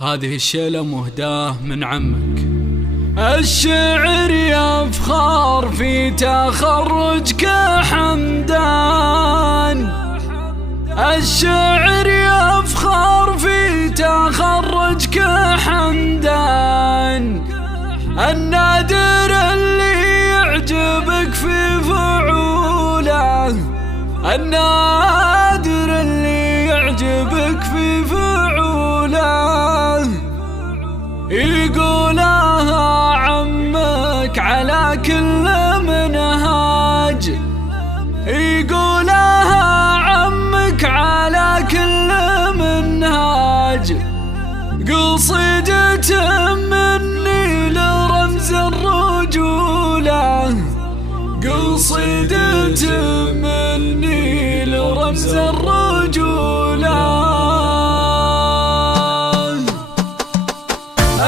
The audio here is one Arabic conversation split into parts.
هذه الشيلة مهداة من عمك. الشعر يفخر في تخرجك حمدان، الشعر يفخر في تخرجك حمدان، النادر اللي يعجبك في فعوله، النادر اللي يعجبك في فعوله، يقولها عمك على كل منهاج، يقولها عمك على كل منهاج، قصيدة مني لرمز الرجولة، قصيدة مني لرمز الرجولة.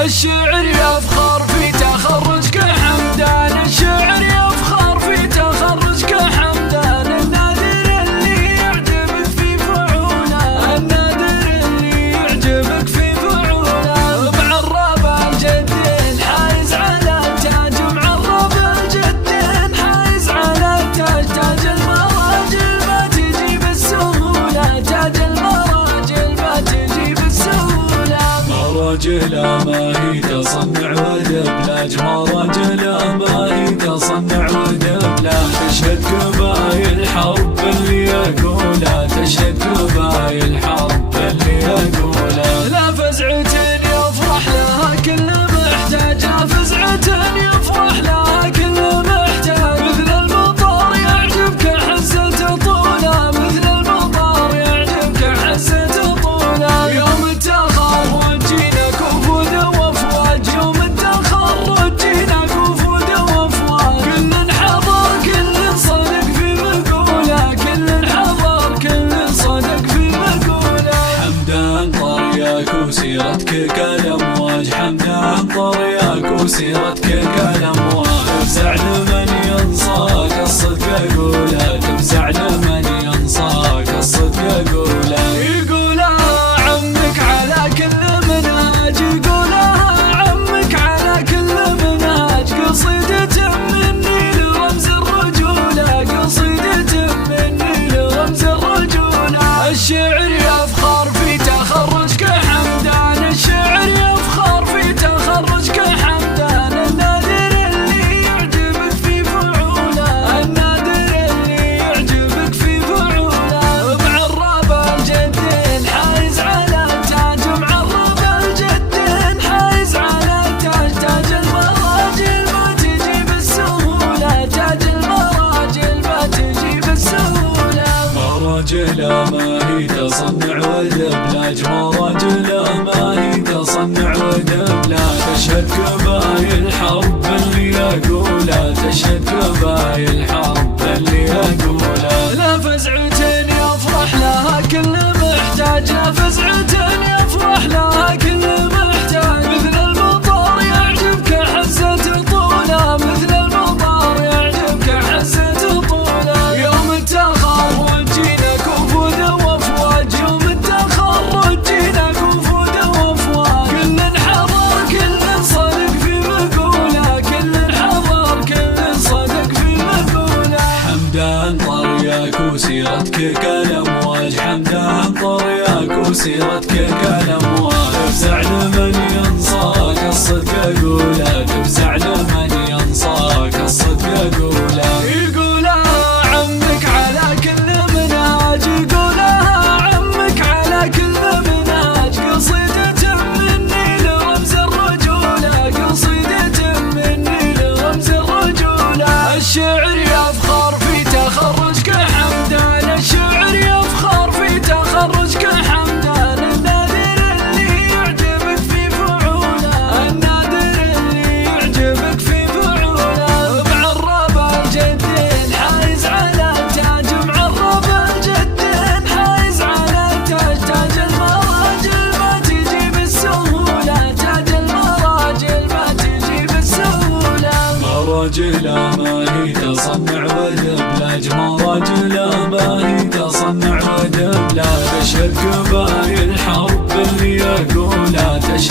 الشعر يفخر في تخرجك حمدان، الشعر يفخر في تخرجك حمدان، النادر اللي يعجبك في فعوله، النادر اللي يعجبك في فعوله، معرب الجدين حايز على التاج، معرب الجدين حايز على التاج، تاج المراجل ما تجي بالسهولة، تاج المراجل ما تجي بالسهولة، مراجل ما هي تصنع ودبلاج، مراجل ما هي تصنع ودبلاج، تشهد قبايل حرب اللي يقولها، تشهد قبايل حرب اللي يقولها، لا فزعة يفرح لها كل محتاج، لا فزعة يفرح لها كل محتاج، مثل المطار يعجبك حزة طولها، مثل المطار يعجبك حزة طولها، يوم التخرج جينا كفود وافواج، يوم التخرج جينا كفود وافواج، كل حضر كل صدق في مقوله، كل حضر كل صدق في مقوله، حمدان طريقك وسيرتك كالامواج، حمدان طريقك وسيرتك كالامواج، تفزع لمن ينصاك الصدق قولها، تفزع لمن ينصاك الصدق قولها، يقولها عمك على كل منهاج، يقولها عمك على كل منهاج، قصيدة مني لرمز الرجولة، قصيدة مني لرمز الرجولة. الشعر يفخر في تخرجك حمدان، الشعر يفخر في تخرجك حمدان، النادر اللي يعجبك في فعوله، النادر اللي يعجبك في فعوله، معرب الجدين حايز على التاج، معرب الجدين حايز على التاج، تاج المراجل ما تجي بالسهولة، تاج المراجل ما تجي بالسهولة، مراجل ما هي تصنع ودبلاج، مراجل ما هي تصنع ودبلاج، تشهد قبايل حرب اللي يقولها، تشهد قبايل حرب اللي يقولها، لا فزعة يفرح لها كل محتاج، لا فزعة يفرح لها كل محتاج، مثل المطار يعجبك حزة طولها، مثل المطار يعجبك حزة طولها، يوم التخرج جينا كفود وافواج، يوم التخرج جينا كفود وافواج، كل حضر كل صدق في مقوله، كل حضر كل صدق في مقوله، حمدان طريقك وسيرتك كالامواج، حمدان طريقك وسيرتك كالامواج، تفزع لمن ينصاك الصدق قولها، تفزع لمن ينصاك الصدق قولها، يقولها عمك على كل منهاج، يقولها عمك على كل منهاج، قصيدة مني لرمز الرجولة، قصيدة مني لرمز الرجولة. الشعر يفخر في تخرجك حمدان، الشعر يفخر في تخرجك حمدان، النادر اللي يعجبك في فعوله، النادر اللي يعجبك في فعوله، معرب الجدين حايز على التاج، معرب الجدين حايز على التاج، تاج المراجل ما تجي بالسهولة، تاج المراجل ما تجي بالسهولة، مراجل ما هي تصنع ودبلاج، مراجل ما هي تصنع ودبلاج، تشهد قبايل حرب اللي يقولها، تشهد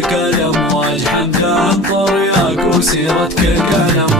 كالأمواج حمدان طريقك وسيرتك كالأمواج.